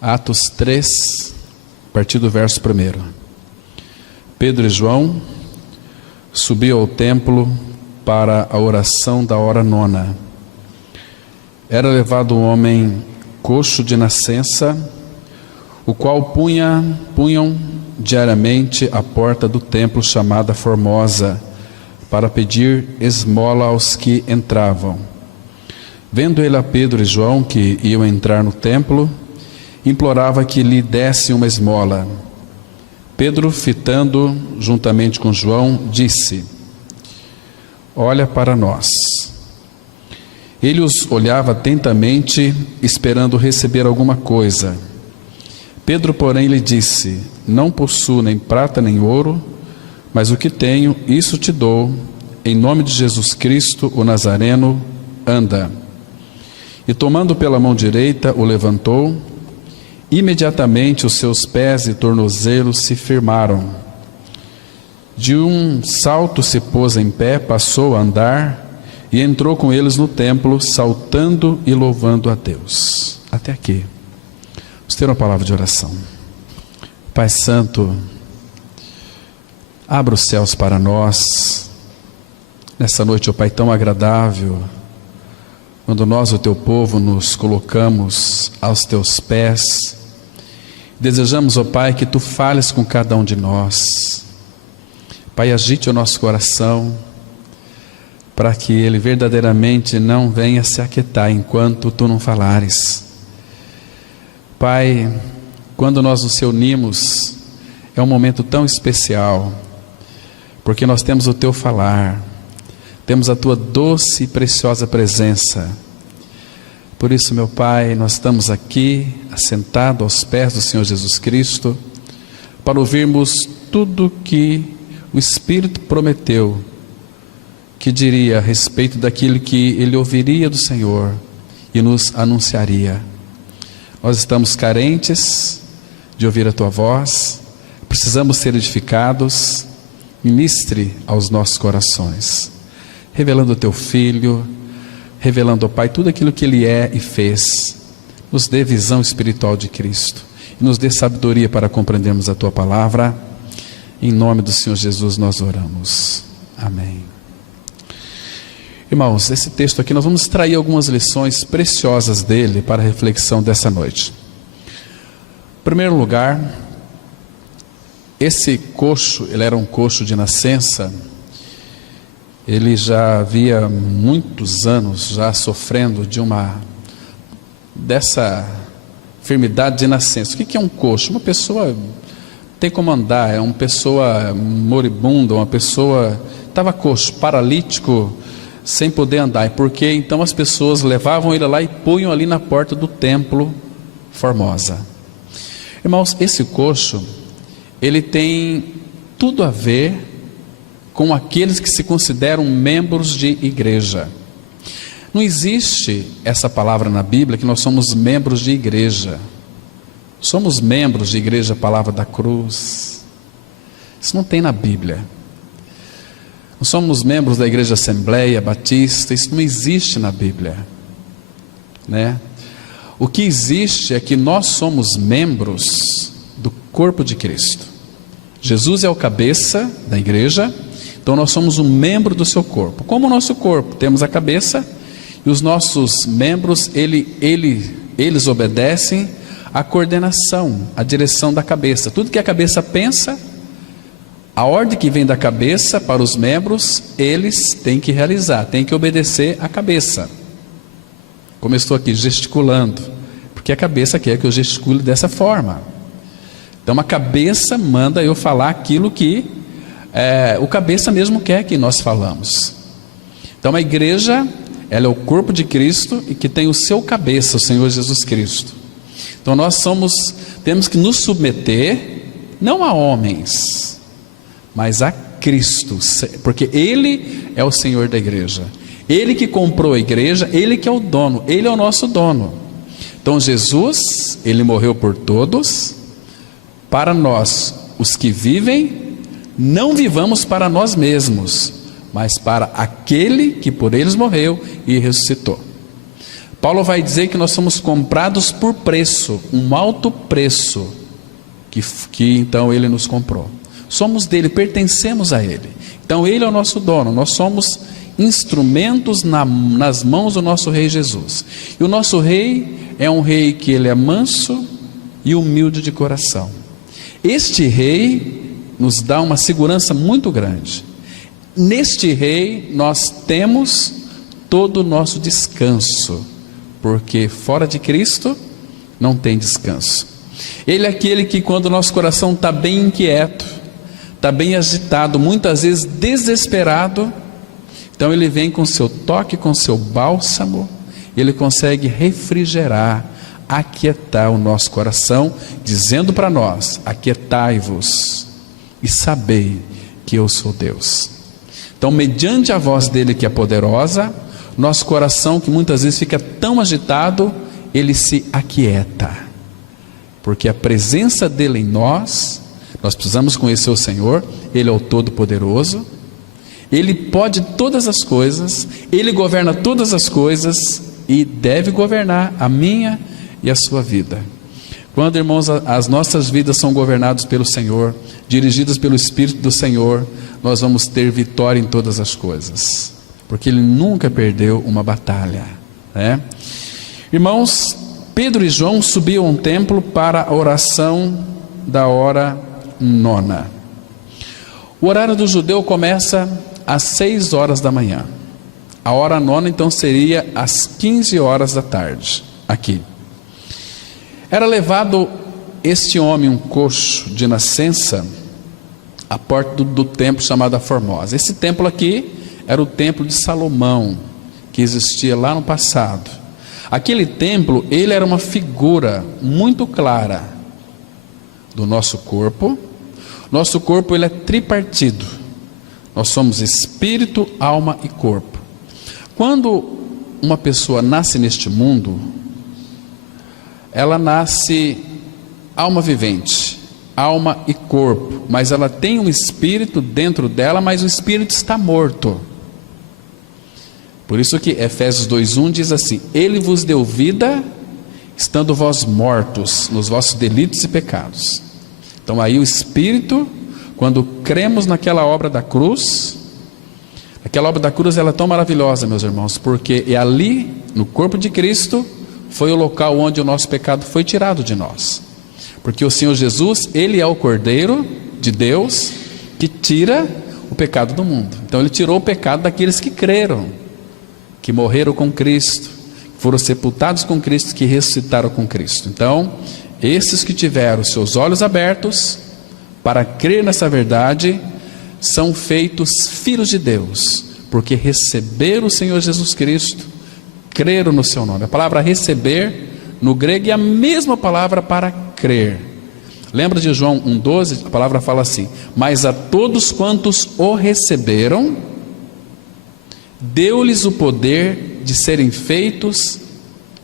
Atos 3, a partir do verso 1. Pedro e João subiam ao templo para a oração da hora nona. Era levado um homem coxo de nascença, o qual punham diariamente à porta do templo chamada Formosa, para pedir esmola aos que entravam. Vendo ele a Pedro e João, que iam entrar no templo, implorava que lhe dessem uma esmola. Pedro, fitando juntamente com João, disse: olha para nós. Ele os olhava atentamente, esperando receber alguma coisa. Pedro, porém, lhe disse: não possuo nem prata nem ouro, mas o que tenho, isso te dou. Em nome de Jesus Cristo, o Nazareno, anda. E tomando pela mão direita, o levantou. Imediatamente os seus pés e tornozelos se firmaram. De um salto se pôs em pé, passou a andar e entrou com eles no templo, saltando e louvando a Deus. Até aqui. Vamos ter uma palavra de oração. Pai Santo, abra os céus para nós, nessa noite, ó Pai, tão agradável, quando nós, o Teu povo, nos colocamos aos Teus pés. Desejamos, ó Pai, que Tu fales com cada um de nós. Pai, agite o nosso coração, para que ele verdadeiramente não venha se aquietar enquanto Tu não falares. Pai, quando nós nos reunimos, é um momento tão especial, porque nós temos o Teu falar, temos a Tua doce e preciosa presença. Por isso, meu Pai, nós estamos aqui, assentados aos pés do Senhor Jesus Cristo, para ouvirmos tudo que o Espírito prometeu, que diria a respeito daquilo que Ele ouviria do Senhor e nos anunciaria. Nós estamos carentes de ouvir a Tua voz, precisamos ser edificados. Ministre aos nossos corações, revelando o Teu Filho, revelando, ó Pai, tudo aquilo que Ele é e fez. Nos dê visão espiritual de Cristo e nos dê sabedoria para compreendermos a Tua palavra. Em nome do Senhor Jesus nós oramos. Amém. Irmãos, esse texto aqui nós vamos extrair algumas lições preciosas dele para a reflexão dessa noite. Em primeiro lugar, esse coxo, ele era um coxo de nascença. Ele já havia muitos anos já sofrendo dessa enfermidade de nascença. O que é um coxo? Uma pessoa tem como andar, é uma pessoa moribunda, uma pessoa estava coxo, paralítico, sem poder andar. E porque então as pessoas levavam ele lá e punham ali na porta do templo Formosa. Irmãos, esse coxo, ele tem tudo a ver com aqueles que se consideram membros de igreja. Não existe essa palavra na Bíblia que nós somos membros de igreja. Somos membros de igreja, palavra da cruz. Isso não tem na Bíblia. Não somos membros da igreja Assembleia Batista. Isso não existe na Bíblia, né? O que existe é que nós somos membros do corpo de Cristo. Jesus é o cabeça da igreja. Então nós somos um membro do seu corpo. Como o nosso corpo, temos a cabeça, e os nossos membros, eles obedecem à coordenação, à direção da cabeça. Tudo que a cabeça pensa, a ordem que vem da cabeça para os membros, eles têm que realizar, têm que obedecer à cabeça. Como eu estou aqui gesticulando, porque a cabeça quer que eu gesticule dessa forma. Então a cabeça manda eu falar aquilo que o cabeça mesmo quer que nós falamos. Então a igreja, ela é o corpo de Cristo e que tem o seu cabeça, o Senhor Jesus Cristo. Então nós temos que nos submeter, não a homens, mas a Cristo, porque Ele é o Senhor da igreja. Ele que comprou a igreja, Ele que é o dono, Ele é o nosso dono. Então Jesus, Ele morreu por todos, para nós, os que vivem, não vivamos para nós mesmos, mas para aquele que por eles morreu e ressuscitou. Paulo vai dizer que nós somos comprados por preço, um alto preço, que então Ele nos comprou. Somos dele, pertencemos a Ele. Então Ele é o nosso dono, nós somos instrumentos nas mãos do nosso Rei Jesus. E o nosso Rei é um Rei que Ele é manso e humilde de coração. Este Rei nos dá uma segurança muito grande. Neste Rei nós temos todo o nosso descanso, porque fora de Cristo não tem descanso. Ele é aquele que, quando o nosso coração está bem inquieto, está bem agitado, muitas vezes desesperado, então Ele vem com seu toque, com seu bálsamo, Ele consegue refrigerar, aquietar o nosso coração, dizendo para nós: aquietai-vos e sabei que eu sou Deus. Então, mediante a voz dele que é poderosa, nosso coração, que muitas vezes fica tão agitado, ele se aquieta, porque a presença dele em nós precisamos conhecer o Senhor. Ele é o Todo-Poderoso, Ele pode todas as coisas, Ele governa todas as coisas e deve governar a minha e a sua vida. Quando, irmãos, as nossas vidas são governadas pelo Senhor, dirigidas pelo Espírito do Senhor, nós vamos ter vitória em todas as coisas, porque Ele nunca perdeu uma batalha, né? Irmãos, Pedro e João subiam ao templo para a oração da hora nona. O horário do judeu começa às 6 horas da manhã. A hora nona então seria às 15 horas da tarde, aqui. Era levado este homem, um coxo de nascença, à porta do templo chamado Formosa. Esse templo aqui era o templo de Salomão, que existia lá no passado. Aquele templo, ele era uma figura muito clara do nosso corpo. Nosso corpo, ele é tripartido. Nós somos espírito, alma e corpo. Quando uma pessoa nasce neste mundo, ela nasce alma vivente, alma e corpo, mas ela tem um espírito dentro dela, mas o espírito está morto. Por isso que Efésios 2:1 diz assim: Ele vos deu vida, estando vós mortos nos vossos delitos e pecados. Então aí o Espírito, quando cremos naquela obra da cruz, aquela obra da cruz, ela é tão maravilhosa, meus irmãos, porque é ali, no corpo de Cristo, foi o local onde o nosso pecado foi tirado de nós. Porque o Senhor Jesus, Ele é o Cordeiro de Deus, que tira o pecado do mundo. Então Ele tirou o pecado daqueles que creram, que morreram com Cristo, que foram sepultados com Cristo, que ressuscitaram com Cristo. Então, esses que tiveram seus olhos abertos para crer nessa verdade, são feitos filhos de Deus, porque receberam o Senhor Jesus Cristo, creram no seu nome. A palavra receber no grego é a mesma palavra para crer. Lembra de João 1,12? A palavra fala assim: mas a todos quantos o receberam, deu-lhes o poder de serem feitos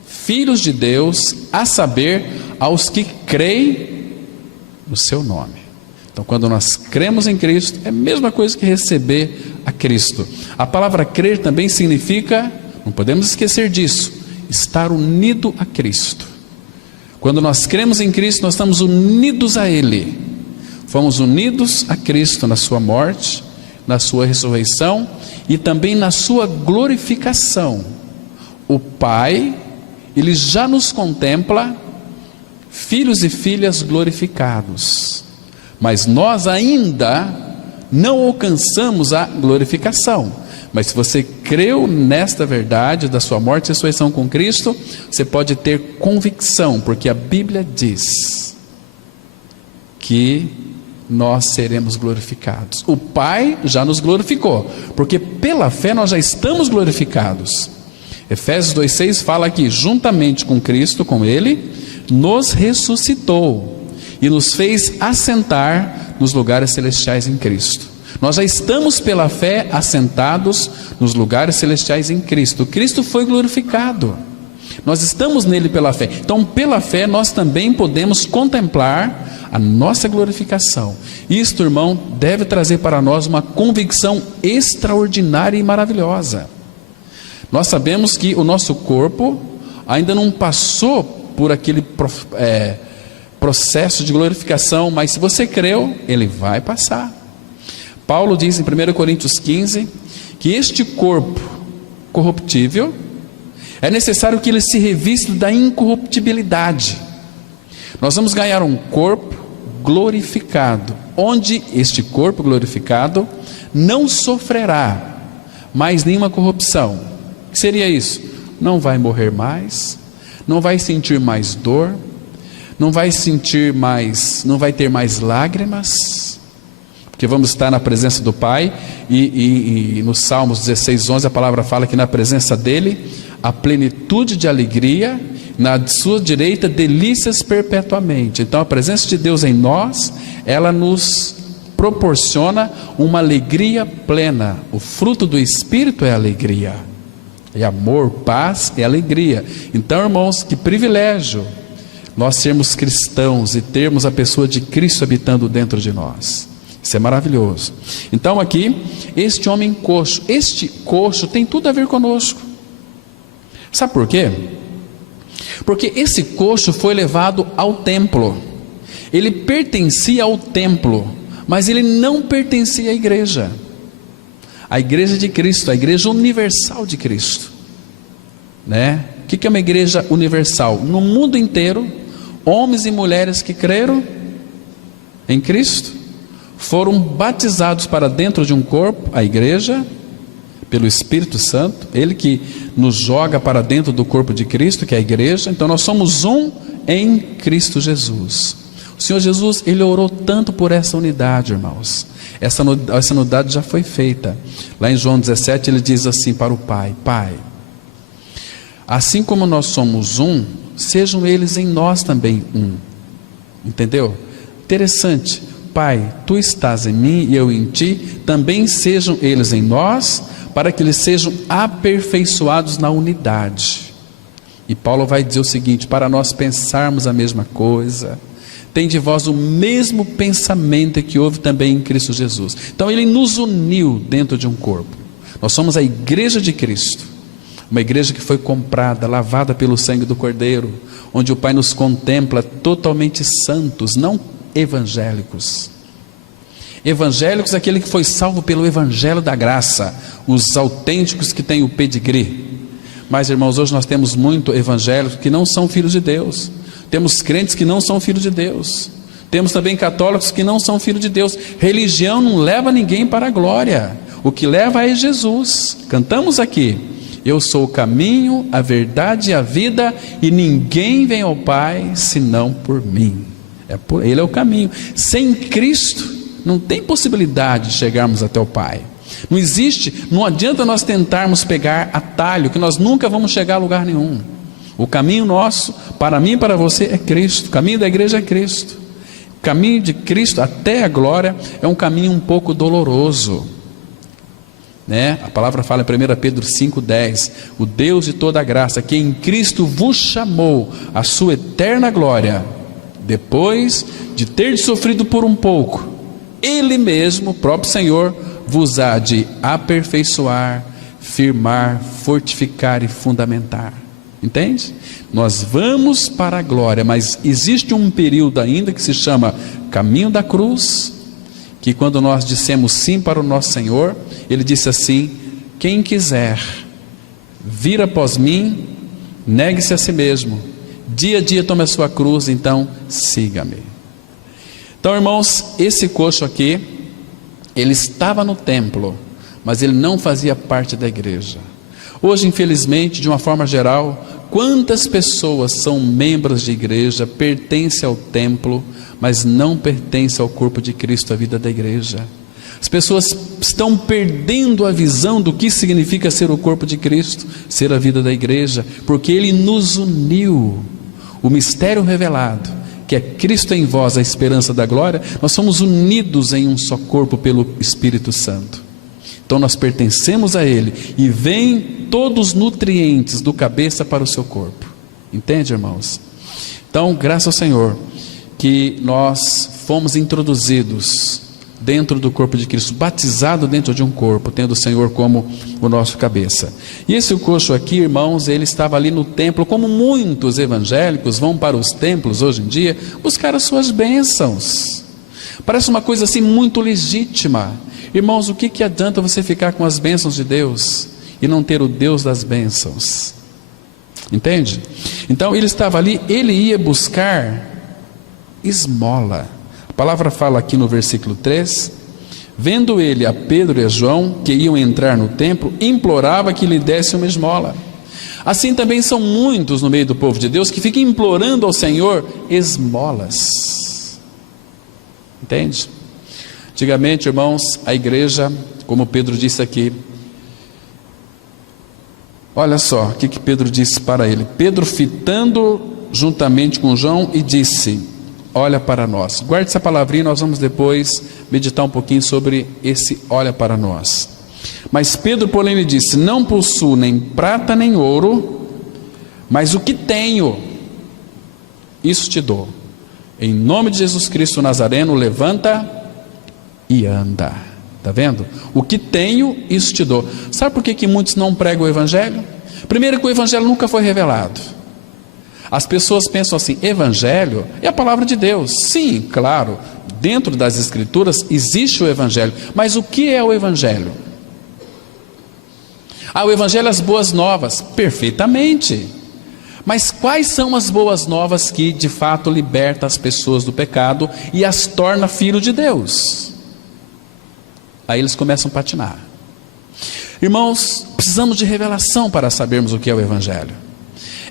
filhos de Deus, a saber, aos que creem no seu nome. Então, quando nós cremos em Cristo, é a mesma coisa que receber a Cristo. A palavra crer também significa, não podemos esquecer disso, estar unido a Cristo. Quando nós cremos em Cristo, nós estamos unidos a Ele. Fomos unidos a Cristo na sua morte, na sua ressurreição e também na sua glorificação. O Pai, Ele já nos contempla filhos e filhas glorificados, mas nós ainda não alcançamos a glorificação. Mas se você creu nesta verdade da sua morte e ressurreição com Cristo, você pode ter convicção, porque a Bíblia diz que nós seremos glorificados. O Pai já nos glorificou, porque pela fé nós já estamos glorificados. Efésios 2,6 fala que juntamente com Cristo, com Ele, nos ressuscitou e nos fez assentar nos lugares celestiais em Cristo. Nós já estamos pela fé assentados nos lugares celestiais em Cristo. Cristo foi glorificado, nós estamos nele pela fé. Então pela fé nós também podemos contemplar a nossa glorificação. Isto, irmão, deve trazer para nós uma convicção extraordinária e maravilhosa. Nós sabemos que o nosso corpo, ainda não passou por aquele processo de glorificação, mas se você creu, ele vai passar. Paulo diz em 1 Coríntios 15, que este corpo corruptível, é necessário que ele se revista da incorruptibilidade. Nós vamos ganhar um corpo glorificado, onde este corpo glorificado não sofrerá mais nenhuma corrupção. O que seria isso? Não vai morrer mais, não vai sentir mais dor, não vai ter mais lágrimas, porque vamos estar na presença do Pai, e no Salmos 16:11 a palavra fala que na presença dele a plenitude de alegria, na sua direita delícias perpetuamente. Então a presença de Deus em nós, ela nos proporciona uma alegria plena. O fruto do Espírito é alegria, é amor, paz e alegria. Então, irmãos, que privilégio nós sermos cristãos e termos a pessoa de Cristo habitando dentro de nós. Isso é maravilhoso. Então aqui, este homem coxo, este coxo tem tudo a ver conosco. Sabe por quê? Porque esse coxo foi levado ao templo. Ele pertencia ao templo, mas ele não pertencia à igreja. A igreja de Cristo, a igreja universal de Cristo, né? O que é uma igreja universal? No mundo inteiro, homens e mulheres que creram em Cristo, foram batizados para dentro de um corpo, a igreja, pelo Espírito Santo, Ele que nos joga para dentro do corpo de Cristo, que é a igreja. Então nós somos um em Cristo Jesus. O Senhor Jesus, Ele orou tanto por essa unidade, irmãos. Essa unidade já foi feita. Lá em João 17 Ele diz assim para o Pai: Pai, assim como nós somos um, sejam eles em nós também um. Entendeu? Interessante. Pai, Tu estás em mim e eu em Ti, também sejam eles em nós, para que eles sejam aperfeiçoados na unidade. E Paulo vai dizer o seguinte: para nós pensarmos a mesma coisa, tem de vós o mesmo pensamento que houve também em Cristo Jesus. Então Ele nos uniu dentro de um corpo. Nós somos a igreja de Cristo, uma igreja que foi comprada, lavada pelo sangue do Cordeiro, onde o Pai nos contempla totalmente santos, não evangélicos. Evangélicos é aquele que foi salvo pelo evangelho da graça, os autênticos que têm o pedigree. Mas, irmãos, hoje nós temos muito evangélicos que não são filhos de Deus. Temos crentes que não são filhos de Deus. Temos também católicos que não são filhos de Deus. Religião não leva ninguém para a glória. O que leva é Jesus. Cantamos aqui: eu sou o caminho, a verdade e a vida, e ninguém vem ao Pai senão por mim. Ele é o caminho. Sem Cristo não tem possibilidade de chegarmos até o Pai. Não existe, não adianta nós tentarmos pegar atalho, que nós nunca vamos chegar a lugar nenhum. O caminho nosso, para mim e para você, é Cristo. O caminho da igreja é Cristo. O caminho de Cristo até a glória é um caminho um pouco doloroso, né? A palavra fala em 1 Pedro 5,10: o Deus de toda a graça, que em Cristo vos chamou à sua eterna glória, depois de ter sofrido por um pouco, Ele mesmo, o próprio Senhor, vos há de aperfeiçoar, firmar, fortificar e fundamentar. Entende? Nós vamos para a glória, mas existe um período ainda que se chama caminho da cruz, que quando nós dissemos sim para o nosso Senhor, Ele disse assim: quem quiser vir após mim, negue-se a si mesmo, dia a dia tome a sua cruz, então siga-me. Então, irmãos, esse coxo aqui, ele estava no templo, mas ele não fazia parte da igreja. Hoje, infelizmente, de uma forma geral, quantas pessoas são membros de igreja, pertencem ao templo, mas não pertencem ao corpo de Cristo, a vida da igreja. As pessoas estão perdendo a visão do que significa ser o corpo de Cristo, ser a vida da igreja, porque Ele nos uniu. O mistério revelado, que é Cristo em vós, a esperança da glória, nós somos unidos em um só corpo pelo Espírito Santo. Então nós pertencemos a Ele, e vêm todos os nutrientes do cabeça para o seu corpo. Entende, irmãos? Então, graças ao Senhor, que nós fomos introduzidos dentro do corpo de Cristo, batizado dentro de um corpo, tendo o Senhor como o nosso cabeça. E esse coxo aqui, irmãos, ele estava ali no templo, como muitos evangélicos vão para os templos hoje em dia, buscar as suas bênçãos. Parece uma coisa assim muito legítima. Irmãos, o que adianta você ficar com as bênçãos de Deus e não ter o Deus das bênçãos? Entende? Então ele estava ali, ele ia buscar esmola. A palavra fala aqui no versículo 3: vendo ele a Pedro e a João que iam entrar no templo, implorava que lhe desse uma esmola. Assim também são muitos no meio do povo de Deus que ficam implorando ao Senhor esmolas. Entende? Antigamente, irmãos, a igreja, como Pedro disse aqui, olha só o que Pedro disse para ele. Pedro, fitando juntamente com João, e disse: olha para nós. Guarde essa palavrinha, nós vamos depois meditar um pouquinho sobre esse olha para nós. Mas Pedro, porém, lhe disse: não possuo nem prata nem ouro, mas o que tenho, isso te dou. Em nome de Jesus Cristo Nazareno, levanta e anda. Está vendo? O que tenho, isso te dou. Sabe por que muitos não pregam o Evangelho? Primeiro, que o Evangelho nunca foi revelado. As pessoas pensam assim: Evangelho é a palavra de Deus. Sim, claro, dentro das Escrituras existe o Evangelho. Mas o que é o Evangelho? O Evangelho é as boas novas. Perfeitamente. Mas quais são as boas novas que de fato libertam as pessoas do pecado e as torna filho de Deus? Aí eles começam a patinar. Irmãos, precisamos de revelação para sabermos o que é o Evangelho.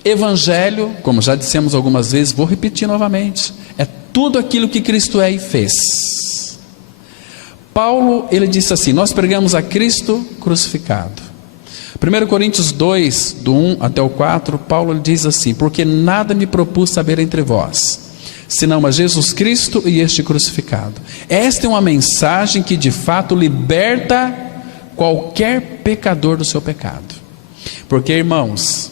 Evangelho, como já dissemos algumas vezes, vou repetir novamente, é tudo aquilo que Cristo é e fez. Paulo, ele disse assim: nós pregamos a Cristo crucificado. 1 Coríntios 2, do 1 até o 4, Paulo diz assim: porque nada me propus saber entre vós, senão a Jesus Cristo e este crucificado. Esta é uma mensagem que de fato liberta qualquer pecador do seu pecado. Porque, irmãos,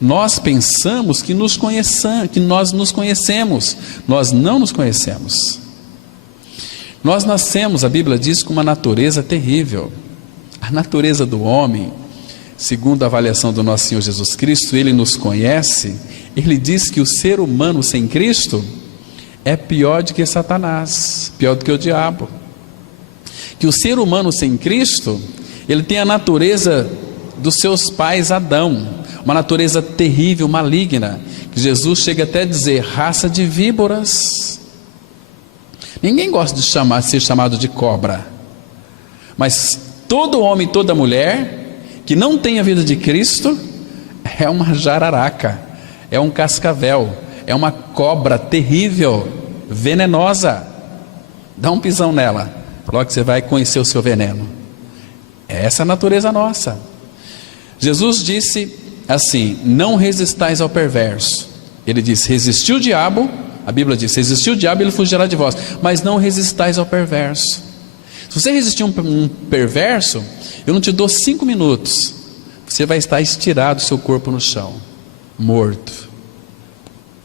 nós pensamos que nós nos conhecemos, nós não nos conhecemos. Nós nascemos, a Bíblia diz, com uma natureza terrível. A natureza do homem, segundo a avaliação do nosso Senhor Jesus Cristo, ele nos conhece. Ele diz que o ser humano sem Cristo é pior do que Satanás, pior do que o diabo. Que o ser humano sem Cristo, ele tem a natureza dos seus pais Adão, uma natureza terrível, maligna, que Jesus chega até a dizer: raça de víboras. Ninguém gosta de ser chamado de cobra, mas todo homem, toda mulher que não tem a vida de Cristo é uma jararaca, é um cascavel, é uma cobra terrível, venenosa. Dá um pisão nela, logo que você vai conhecer o seu veneno. Essa é a natureza nossa. Jesus disse assim: não resistais ao perverso. Ele disse: resistiu o diabo, a Bíblia diz: resistiu o diabo, ele fugirá de vós. Mas não resistais ao perverso. Se você resistir um perverso, eu não te dou 5 minutos, você vai estar estirado, seu corpo no chão, morto.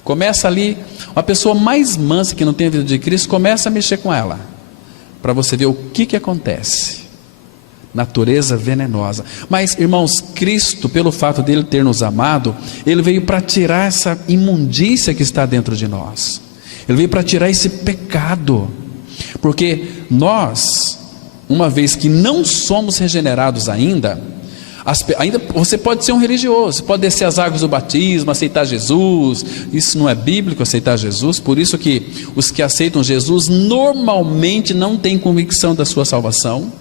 Começa ali, uma pessoa mais mansa que não tem a vida de Cristo, começa a mexer com ela, para você ver o que acontece. Natureza venenosa. Mas, irmãos, Cristo, pelo fato dele ter nos amado, ele veio para tirar essa imundícia que está dentro de nós. Ele veio para tirar esse pecado. Porque nós, uma vez que não somos regenerados ainda você pode ser um religioso, pode descer as águas do batismo, aceitar Jesus. Isso não é bíblico, aceitar Jesus. Por isso que os que aceitam Jesus normalmente não têm convicção da sua salvação,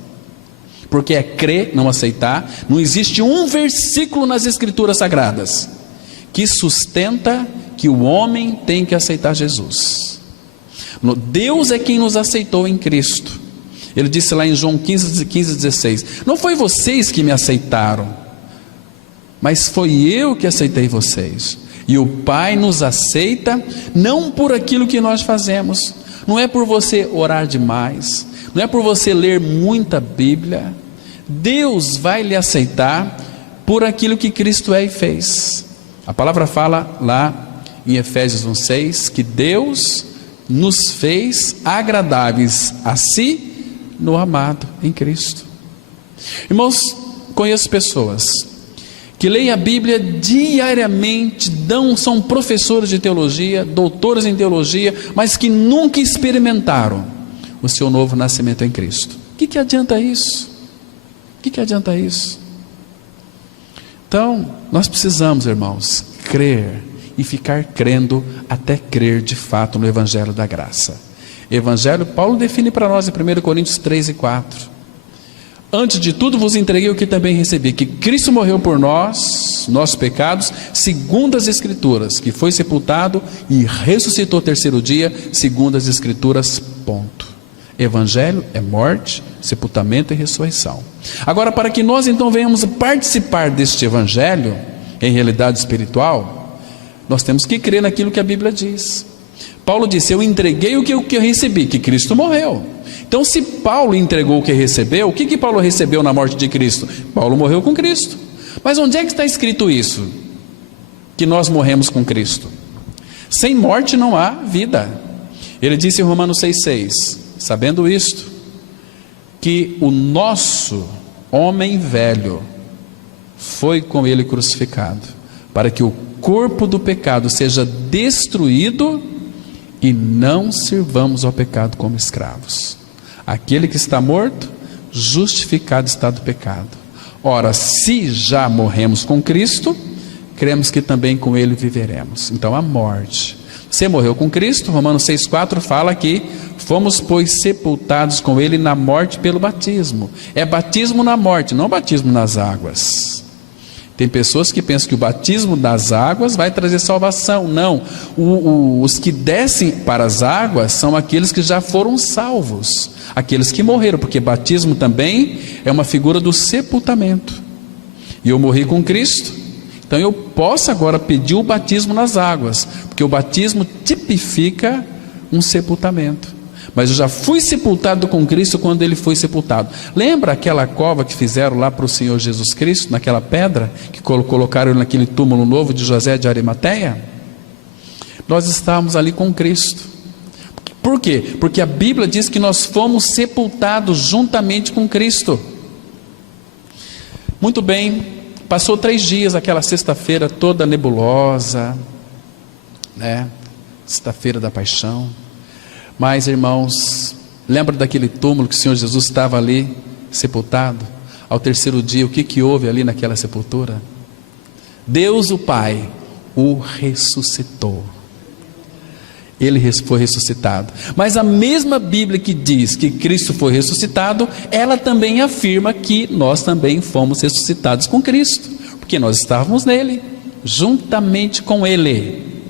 porque é crer, não aceitar. Não existe um versículo nas Escrituras Sagradas que sustenta que o homem tem que aceitar Jesus. Deus é quem nos aceitou em Cristo. Ele disse lá em João 15:16: não foi vocês que me aceitaram, mas foi eu que aceitei vocês. E o Pai nos aceita não por aquilo que nós fazemos, não é por você orar demais, não é por você ler muita Bíblia. Deus vai lhe aceitar por aquilo que Cristo é e fez. A palavra fala lá em Efésios 1:6 que Deus nos fez agradáveis a si no amado, em Cristo. Irmãos, conheço pessoas que leem a Bíblia diariamente, são professores de teologia, doutores em teologia, mas que nunca experimentaram o seu novo nascimento em Cristo. O que adianta isso? O que adianta isso? Então, nós precisamos, irmãos, crer e ficar crendo até crer de fato no Evangelho da graça. Evangelho, Paulo define para nós em 1 Coríntios 3 e 4. Antes de tudo vos entreguei o que também recebi, que Cristo morreu por nós, nossos pecados, segundo as Escrituras, que foi sepultado e ressuscitou ao terceiro dia, segundo as Escrituras, ponto. Evangelho é morte, sepultamento e ressurreição. Agora, para que nós então venhamos participar deste Evangelho, em realidade espiritual, nós temos que crer naquilo que a Bíblia diz. Paulo disse, eu entreguei o que eu recebi, que Cristo morreu. Então, se Paulo entregou o que recebeu, o que Paulo recebeu na morte de Cristo? Paulo morreu com Cristo. Mas onde é que está escrito isso? Que nós morremos com Cristo. Sem morte não há vida. Ele disse em Romanos 6,6, sabendo isto, que o nosso homem velho foi com ele crucificado, para que o corpo do pecado seja destruído e não sirvamos ao pecado como escravos. Aquele que está morto, justificado está do pecado. Ora, se já morremos com Cristo, cremos que também com Ele viveremos. Então a morte, você morreu com Cristo, Romanos 6,4 fala que fomos pois sepultados com Ele na morte pelo batismo. É batismo na morte, não batismo nas águas. Tem pessoas que pensam que o batismo das águas vai trazer salvação. Não, os que descem para as águas são aqueles que já foram salvos, aqueles que morreram, porque batismo também é uma figura do sepultamento. E eu morri com Cristo, então eu posso agora pedir o batismo nas águas, porque o batismo tipifica um sepultamento. Mas eu já fui sepultado com Cristo quando Ele foi sepultado. Lembra aquela cova que fizeram lá para o Senhor Jesus Cristo, naquela pedra, que colocaram naquele túmulo novo de José de Arimateia? Nós estávamos ali com Cristo. Por quê? Porque a Bíblia diz que nós fomos sepultados juntamente com Cristo. Muito bem, passou 3 dias, aquela sexta-feira toda nebulosa, né? Sexta-feira da paixão. Mas, irmãos, lembra daquele túmulo que o Senhor Jesus estava ali, sepultado? Ao terceiro dia, o que houve ali naquela sepultura? Deus o Pai o ressuscitou. Ele foi ressuscitado. Mas a mesma Bíblia que diz que Cristo foi ressuscitado, ela também afirma que nós também fomos ressuscitados com Cristo, porque nós estávamos nele, juntamente com Ele,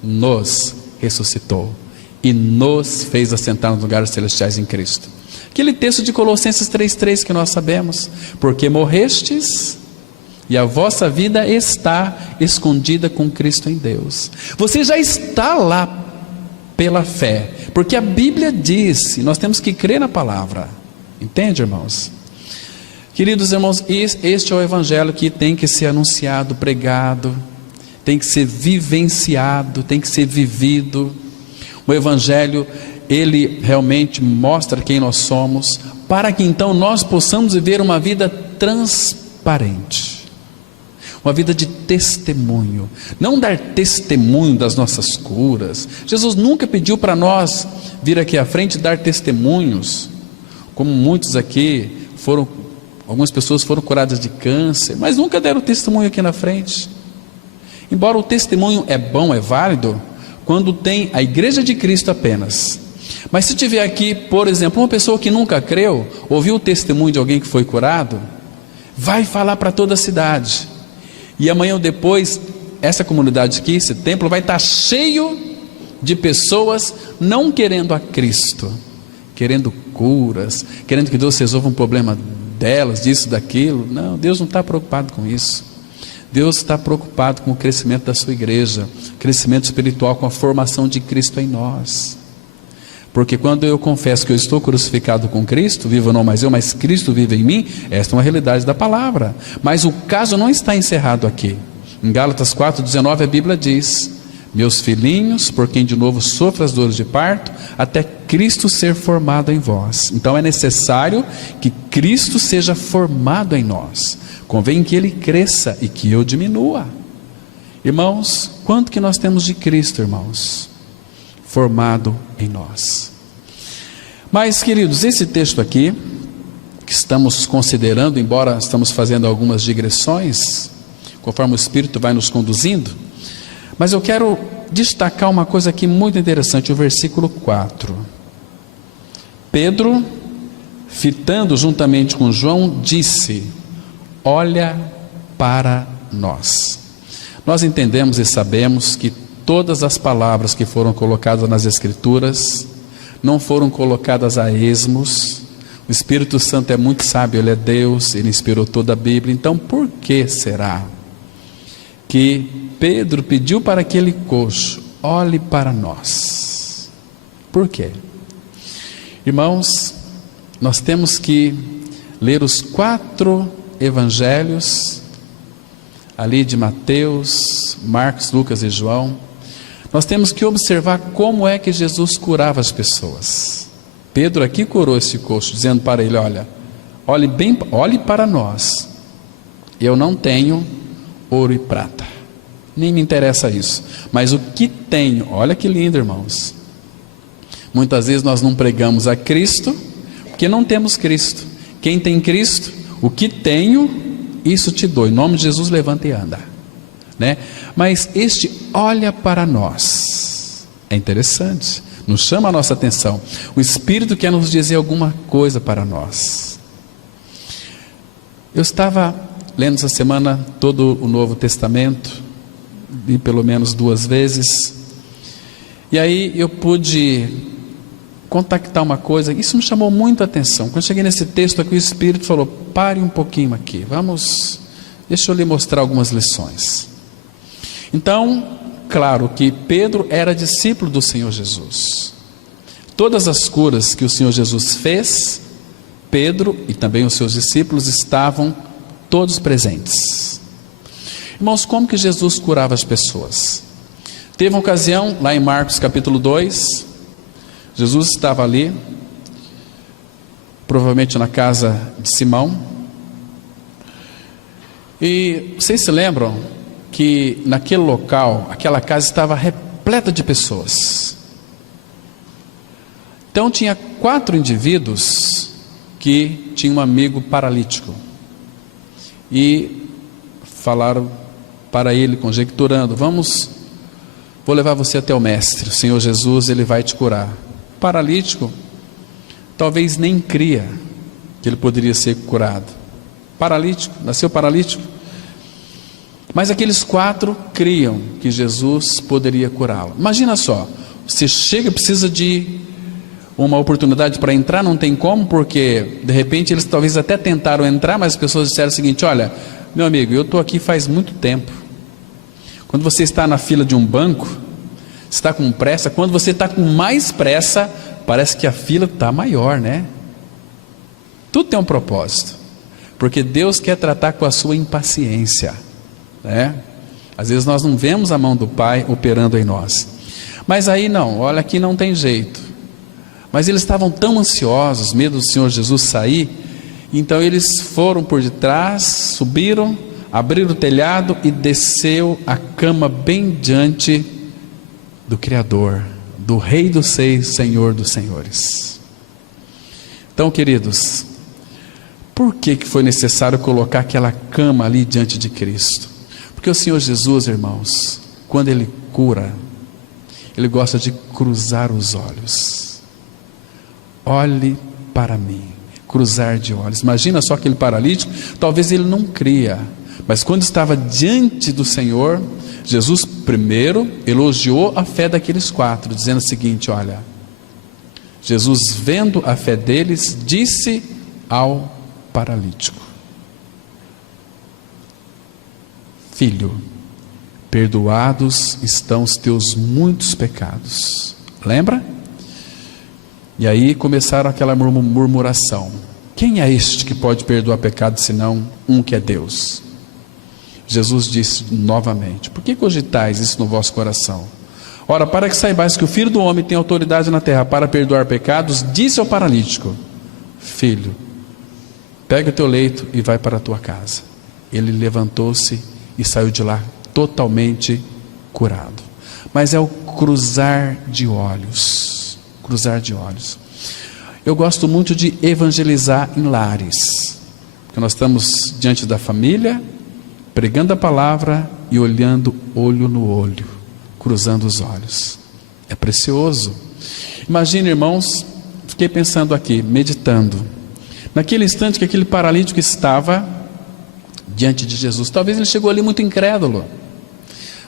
nos ressuscitou e nos fez assentar nos lugares celestiais em Cristo. Aquele texto de Colossenses 3,3 que nós sabemos, porque morrestes e a vossa vida está escondida com Cristo em Deus. Você já está lá pela fé, porque a Bíblia diz, e nós temos que crer na palavra. Entende, irmãos? Queridos irmãos, este é o Evangelho que tem que ser anunciado, pregado, tem que ser vivenciado, tem que ser vivido. O Evangelho, ele realmente mostra quem nós somos, para que então nós possamos viver uma vida transparente, uma vida de testemunho, não dar testemunho das nossas curas. Jesus nunca pediu para nós vir aqui à frente e dar testemunhos, como muitos aqui algumas pessoas foram curadas de câncer, mas nunca deram testemunho aqui na frente. Embora o testemunho é bom, é válido, quando tem a igreja de Cristo apenas. Mas se tiver aqui, por exemplo, uma pessoa que nunca creu, ouviu o testemunho de alguém que foi curado, vai falar para toda a cidade, e amanhã ou depois, essa comunidade aqui, esse templo vai estar cheio de pessoas não querendo a Cristo, querendo curas, querendo que Deus resolva um problema delas, disso, daquilo. Não, Deus não está preocupado com isso. Deus está preocupado com o crescimento da sua igreja, crescimento espiritual, com a formação de Cristo em nós. Porque quando eu confesso que eu estou crucificado com Cristo, vivo não mais eu, mas Cristo vive em mim, esta é uma realidade da palavra. Mas o caso não está encerrado aqui. Em Gálatas 4,19 a Bíblia diz, meus filhinhos, por quem de novo sofro as dores de parto, até Cristo ser formado em vós. Então é necessário que Cristo seja formado em nós. Convém que Ele cresça e que eu diminua. Irmãos, quanto que nós temos de Cristo, irmãos? Formado em nós. Mas, queridos, esse texto aqui, que estamos considerando, embora estamos fazendo algumas digressões, conforme o Espírito vai nos conduzindo, mas eu quero destacar uma coisa aqui muito interessante, o versículo 4. Pedro, fitando juntamente com João, disse: olha para nós. Nós entendemos e sabemos que todas as palavras que foram colocadas nas Escrituras não foram colocadas a esmos. O Espírito Santo é muito sábio, Ele é Deus, Ele inspirou toda a Bíblia. Então por que será que Pedro pediu para aquele coxo: olhe para nós? Por quê? Irmãos, nós temos que ler os 4 evangelhos, ali de Mateus, Marcos, Lucas e João. Nós temos que observar como é que Jesus curava as pessoas. Pedro aqui curou esse coxo, dizendo para ele: olhe para nós. Eu não tenho ouro e prata, nem me interessa isso, mas o que tenho, olha que lindo, irmãos. Muitas vezes nós não pregamos a Cristo, porque não temos Cristo. Quem tem Cristo, o que tenho, isso te dou, em nome de Jesus levanta e anda, né? Mas este olha para nós, é interessante, nos chama a nossa atenção. O Espírito quer nos dizer alguma coisa para nós. Eu estava lendo essa semana todo o Novo Testamento, li pelo menos 2 vezes, e aí eu pude contactar uma coisa, isso me chamou muito a atenção. Quando cheguei nesse texto aqui, o Espírito falou: pare um pouquinho aqui, deixa eu lhe mostrar algumas lições. Então, claro que Pedro era discípulo do Senhor Jesus. Todas as curas que o Senhor Jesus fez, Pedro e também os seus discípulos estavam todos presentes. Irmãos, como que Jesus curava as pessoas? Teve uma ocasião, lá em Marcos capítulo 2, Jesus estava ali, provavelmente na casa de Simão, e vocês se lembram que naquele local, aquela casa estava repleta de pessoas. Então tinha 4 indivíduos que tinham um amigo paralítico, e falaram para ele, conjecturando: vou levar você até o mestre, o Senhor Jesus, ele vai te curar. O paralítico talvez nem cria que ele poderia ser curado. Paralítico, nasceu paralítico. Mas aqueles 4 criam que Jesus poderia curá-lo. Imagina só, você chega e precisa de uma oportunidade para entrar, não tem como, porque de repente eles talvez até tentaram entrar, mas as pessoas disseram o seguinte: olha, meu amigo, eu estou aqui faz muito tempo. Quando você está na fila de um banco, está com pressa. Quando você está com mais pressa, parece que a fila está maior, né? Tudo tem um propósito, porque Deus quer tratar com a sua impaciência, né? Às vezes nós não vemos a mão do Pai operando em nós, mas aí não, olha, aqui não tem jeito. Mas eles estavam tão ansiosos, medo do Senhor Jesus sair, então eles foram por detrás, subiram, abriram o telhado e desceu a cama bem diante do Criador, do Rei dos Seis, Senhor dos Senhores. Então, queridos, por que foi necessário colocar aquela cama ali diante de Cristo? Porque o Senhor Jesus, irmãos, quando Ele cura, Ele gosta de cruzar os olhos. Olhe para mim, cruzar de olhos. Imagina só aquele paralítico, talvez ele não cria, mas quando estava diante do Senhor, Jesus primeiro elogiou a fé daqueles 4, dizendo o seguinte: olha, Jesus, vendo a fé deles, disse ao paralítico: filho, perdoados estão os teus muitos pecados. Lembra? E aí começaram aquela murmuração: quem é este que pode perdoar pecados senão um que é Deus? Jesus disse novamente: por que cogitais isso no vosso coração? Ora, para que saibais que o Filho do Homem tem autoridade na terra para perdoar pecados, disse ao paralítico: filho, pega o teu leito e vai para a tua casa. Ele levantou-se e saiu de lá totalmente curado. Mas é o cruzar de olhos. Cruzar de olhos. Eu gosto muito de evangelizar em lares, porque nós estamos diante da família, pregando a palavra e olhando olho no olho, cruzando os olhos. É precioso. Imagina, irmãos, fiquei pensando aqui, meditando, naquele instante que aquele paralítico estava diante de Jesus. Talvez ele chegou ali muito incrédulo,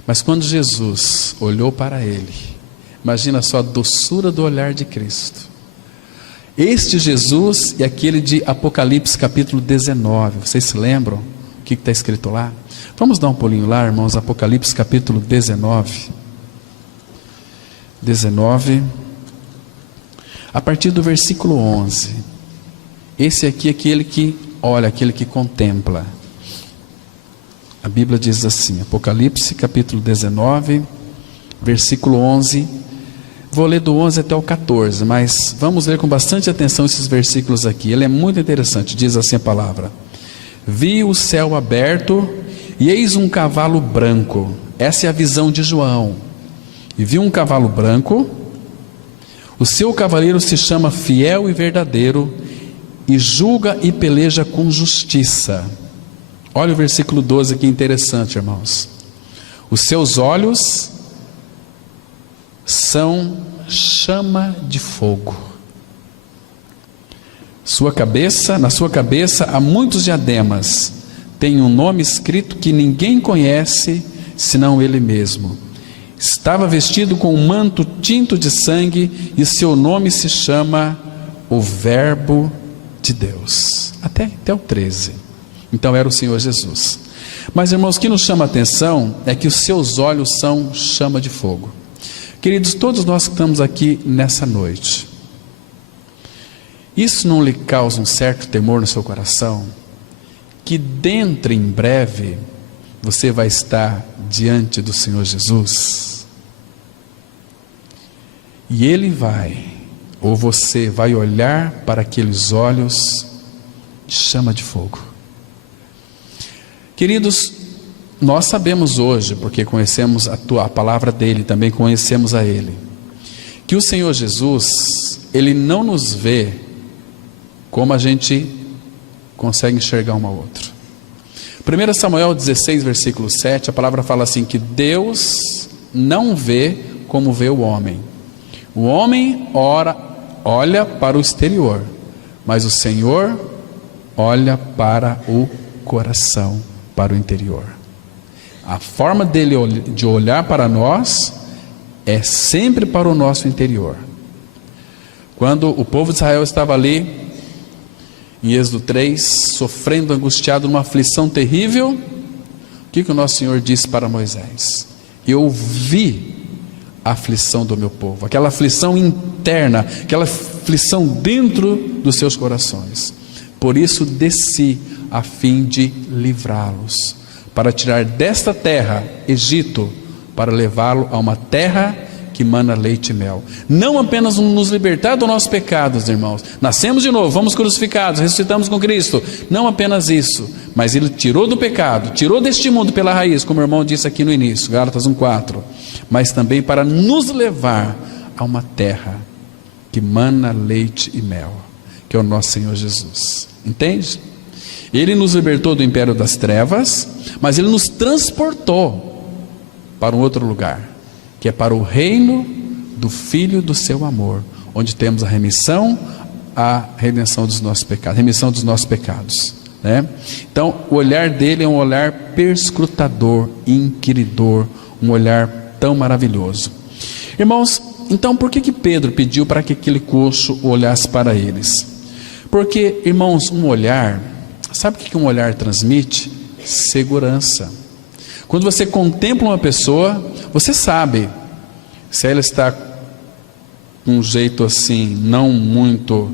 mas quando Jesus olhou para ele, imagina só a doçura do olhar de Cristo. Este Jesus é aquele de Apocalipse capítulo 19. Vocês se lembram o que está escrito lá? Vamos dar um pulinho lá, irmãos. Apocalipse capítulo 19. 19, a partir do versículo 11. Esse aqui é aquele que olha, aquele que contempla. A Bíblia diz assim, Apocalipse capítulo 19, versículo 11. Vou ler do 11 até o 14, mas vamos ler com bastante atenção esses versículos aqui. Ele é muito interessante. Diz assim a palavra: vi o céu aberto e eis um cavalo branco. Essa é a visão de João. E vi um cavalo branco, o seu cavaleiro se chama Fiel e Verdadeiro, e julga e peleja com justiça. Olha o versículo 12, que interessante, irmãos. Os seus olhos são chama de fogo. Na sua cabeça há muitos diademas. Tem um nome escrito que ninguém conhece, senão ele mesmo. Estava vestido com um manto tinto de sangue, e seu nome se chama o Verbo de Deus. Até o 13. Então era o Senhor Jesus. Mas, irmãos, o que nos chama a atenção é que os seus olhos são chama de fogo. Queridos, todos nós que estamos aqui nessa noite, isso não lhe causa um certo temor no seu coração? Que dentro em breve você vai estar diante do Senhor Jesus, e Ele vai, ou você vai olhar para aqueles olhos de chama de fogo. Queridos, nós sabemos hoje, porque conhecemos a palavra dEle, também conhecemos a Ele, que o Senhor Jesus, Ele não nos vê como a gente consegue enxergar um ao outro. 1 Samuel 16, versículo 7, a palavra fala assim, que Deus não vê como vê o homem. O homem olha para o exterior, mas o Senhor olha para o coração, para o interior. A forma dele de olhar para nós é sempre para o nosso interior. Quando o povo de Israel estava ali em Êxodo 3, sofrendo, angustiado, numa aflição terrível, o que o nosso Senhor disse para Moisés? Eu vi a aflição do meu povo, aquela aflição interna, aquela aflição dentro dos seus corações. Por isso desci a fim de livrá-los, para tirar desta terra, Egito, para levá-lo a uma terra que mana leite e mel. Não apenas nos libertar dos nossos pecados, irmãos. Nascemos de novo, fomos crucificados, ressuscitamos com Cristo. Não apenas isso, mas Ele tirou do pecado, tirou deste mundo pela raiz, como o irmão disse aqui no início, Gálatas 1:4. Mas também para nos levar a uma terra que mana leite e mel, que é o nosso Senhor Jesus. Entende? Ele nos libertou do império das trevas, mas Ele nos transportou para um outro lugar, que é para o reino do Filho do seu amor, onde temos a remissão, a redenção dos nossos pecados, remissão dos nossos pecados, né? Então, o olhar dele é um olhar perscrutador, inquiridor, um olhar tão maravilhoso. Irmãos, então por que Pedro pediu para que aquele coxo olhasse para eles? Porque, irmãos, um olhar, sabe o que um olhar transmite? Segurança. Quando você contempla uma pessoa, você sabe se ela está com um jeito assim, não muito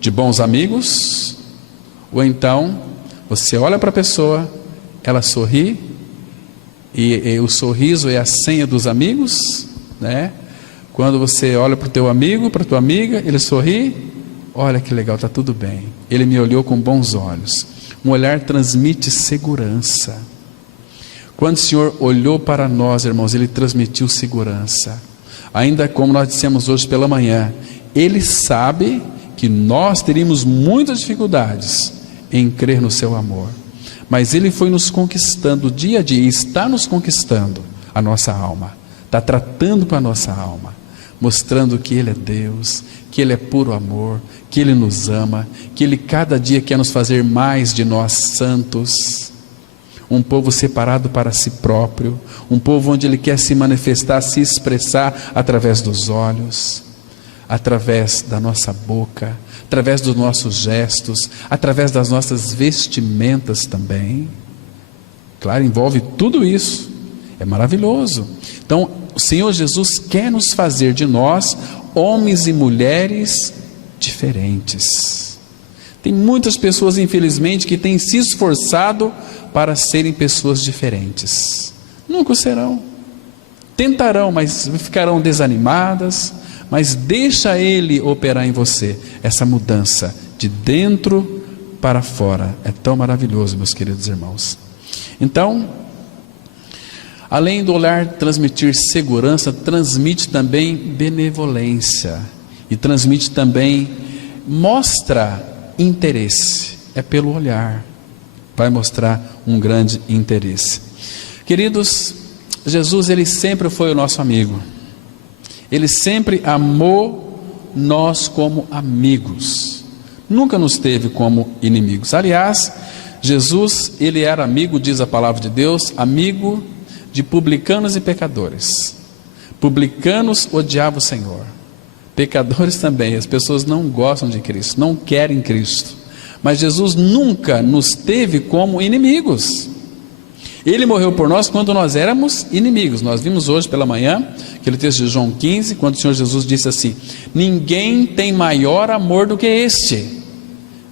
de bons amigos, ou então você olha para a pessoa, ela sorri, e o sorriso é a senha dos amigos, né? Quando você olha para o teu amigo, para a tua amiga, ele sorri, olha que legal, está tudo bem. Ele me olhou com bons olhos. Um olhar transmite segurança. Quando o Senhor olhou para nós, irmãos, Ele transmitiu segurança. Ainda como nós dissemos hoje pela manhã, Ele sabe que nós teríamos muitas dificuldades em crer no seu amor. Mas Ele foi nos conquistando dia a dia, e está nos conquistando a nossa alma. Está tratando com a nossa alma, mostrando que Ele é Deus, que Ele é puro amor, que Ele nos ama, que Ele cada dia quer nos fazer mais de nós santos. Um povo separado para si próprio, um povo onde Ele quer se manifestar, se expressar através dos olhos, através da nossa boca, através dos nossos gestos, através das nossas vestimentas também. Claro, envolve tudo isso, é maravilhoso. Então, o Senhor Jesus quer nos fazer de nós homens e mulheres diferentes. Tem muitas pessoas, infelizmente, que têm se esforçado para serem pessoas diferentes. Nunca o serão. Tentarão, mas ficarão desanimadas. Mas deixa Ele operar em você essa mudança de dentro para fora. É tão maravilhoso, meus queridos irmãos. Então, além do olhar transmitir segurança, transmite também benevolência. E transmite também, mostra interesse. É pelo olhar. Vai mostrar um grande interesse. Queridos, Jesus, Ele sempre foi o nosso amigo. Ele sempre amou nós como amigos. Nunca nos teve como inimigos. Aliás, Jesus, Ele era amigo, diz a palavra de Deus, amigo de publicanos e pecadores. Publicanos odiavam o Senhor. Pecadores também. As pessoas não gostam de Cristo, não querem Cristo. Mas Jesus nunca nos teve como inimigos. Ele morreu por nós quando nós éramos inimigos. Nós vimos hoje pela manhã, aquele texto de João 15, quando o Senhor Jesus disse assim: ninguém tem maior amor do que este,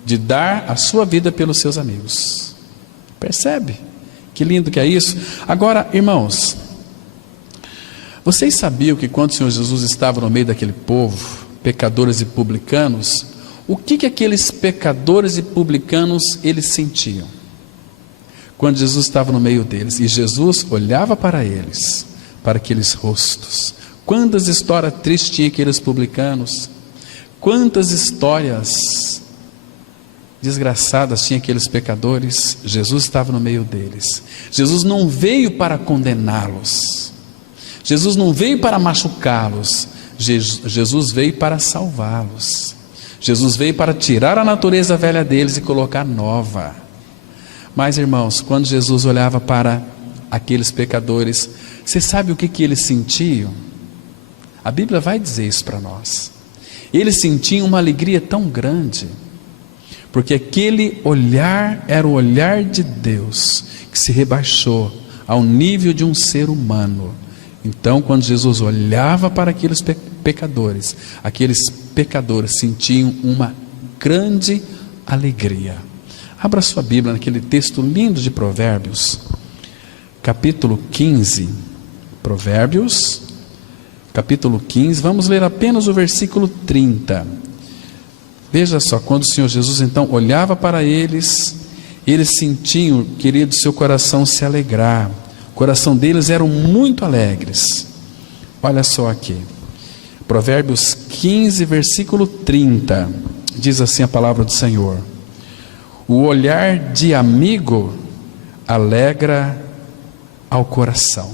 de dar a sua vida pelos seus amigos. Percebe? Que lindo que é isso. Agora, irmãos, vocês sabiam que quando o Senhor Jesus estava no meio daquele povo, pecadores e publicanos, o que aqueles pecadores e publicanos eles sentiam? Quando Jesus estava no meio deles, e Jesus olhava para eles, para aqueles rostos. Quantas histórias tristes tinha aqueles publicanos, quantas histórias desgraçadas tinha aqueles pecadores. Jesus estava no meio deles. Jesus não veio para condená-los, Jesus não veio para machucá-los, Jesus veio para salvá-los. Jesus veio para tirar a natureza velha deles e colocar nova. Mas, irmãos, quando Jesus olhava para aqueles pecadores, você sabe o que eles sentiam? A Bíblia vai dizer isso para nós. Eles sentiam uma alegria tão grande, porque aquele olhar era o olhar de Deus, que se rebaixou ao nível de um ser humano. Então, quando Jesus olhava para aqueles pecadores, aqueles pecadores sentiam uma grande alegria. Abra sua Bíblia naquele texto lindo de Provérbios, capítulo 15. Provérbios, capítulo 15, vamos ler apenas o versículo 30. Veja só, quando o Senhor Jesus então olhava para eles, eles sentiam, querido, seu coração se alegrar. O coração deles eram muito alegres. Olha só aqui, Provérbios 15, versículo 30, diz assim a palavra do Senhor: o olhar de amigo alegra ao coração,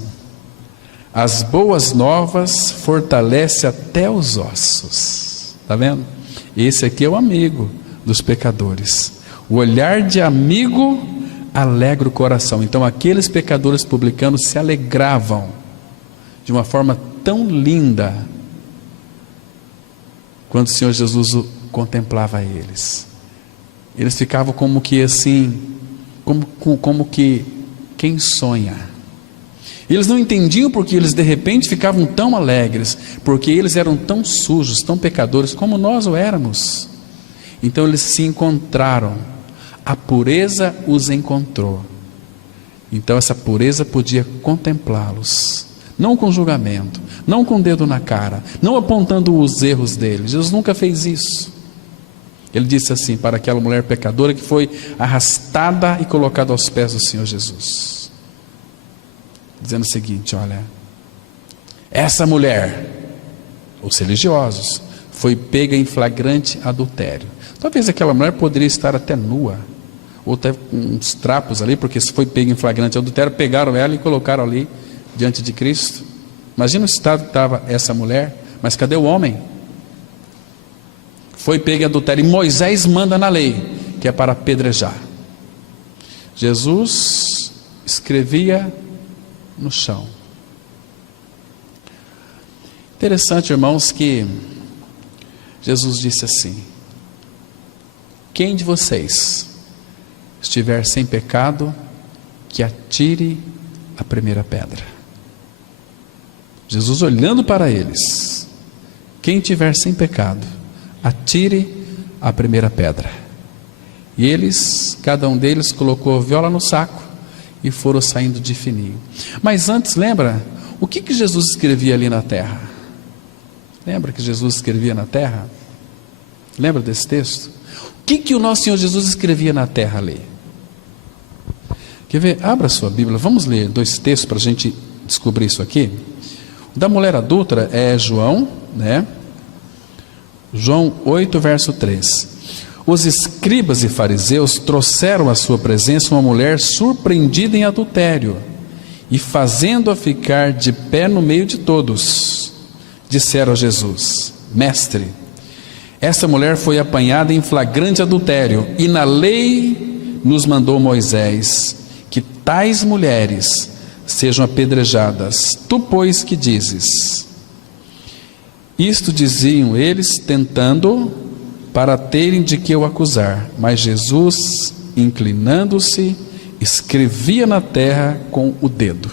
as boas novas fortalece até os ossos. Está vendo? Esse aqui é o amigo dos pecadores. O olhar de amigo alegra o coração. Então aqueles pecadores publicanos se alegravam de uma forma tão linda quando o Senhor Jesus contemplava eles. Eles ficavam como que assim, como que quem sonha. Eles não entendiam porque eles de repente ficavam tão alegres, porque eles eram tão sujos, tão pecadores como nós o éramos. Então eles se encontraram, a pureza os encontrou. Então essa pureza podia contemplá-los, não com julgamento, não com o dedo na cara, não apontando os erros dele. Jesus nunca fez isso. Ele disse assim para aquela mulher pecadora que foi arrastada e colocada aos pés do Senhor Jesus, dizendo o seguinte: olha, essa mulher, os religiosos, foi pega em flagrante adultério. Talvez aquela mulher poderia estar até nua, ou até com uns trapos ali, porque se foi pega em flagrante adultério, pegaram ela e colocaram ali diante de Cristo. Imagina o estado que estava essa mulher. Mas cadê o homem? Foi pega em adultério, e Moisés manda na lei que é para apedrejar. Jesus escrevia no chão. Interessante, irmãos, que Jesus disse assim: quem de vocês estiver sem pecado, que atire a primeira pedra. Jesus olhando para eles: quem tiver sem pecado, atire a primeira pedra. E eles, cada um deles colocou a viola no saco e foram saindo de fininho. Mas antes, lembra, o que Jesus escrevia ali na terra? Lembra que Jesus escrevia na terra? Lembra desse texto? O que o nosso Senhor Jesus escrevia na terra ali? Quer ver? Abra a sua Bíblia, vamos ler 2 textos para a gente descobrir isso aqui. O da mulher adúltera é João, né? João 8, verso 3. Os escribas e fariseus trouxeram à sua presença uma mulher surpreendida em adultério, e fazendo-a ficar de pé no meio de todos, disseram a Jesus: Mestre, esta mulher foi apanhada em flagrante adultério, e na lei nos mandou Moisés que tais mulheres sejam apedrejadas. Tu, pois, que dizes? Isto diziam eles, tentando para terem de que o acusar. Mas Jesus, inclinando-se, escrevia na terra com o dedo.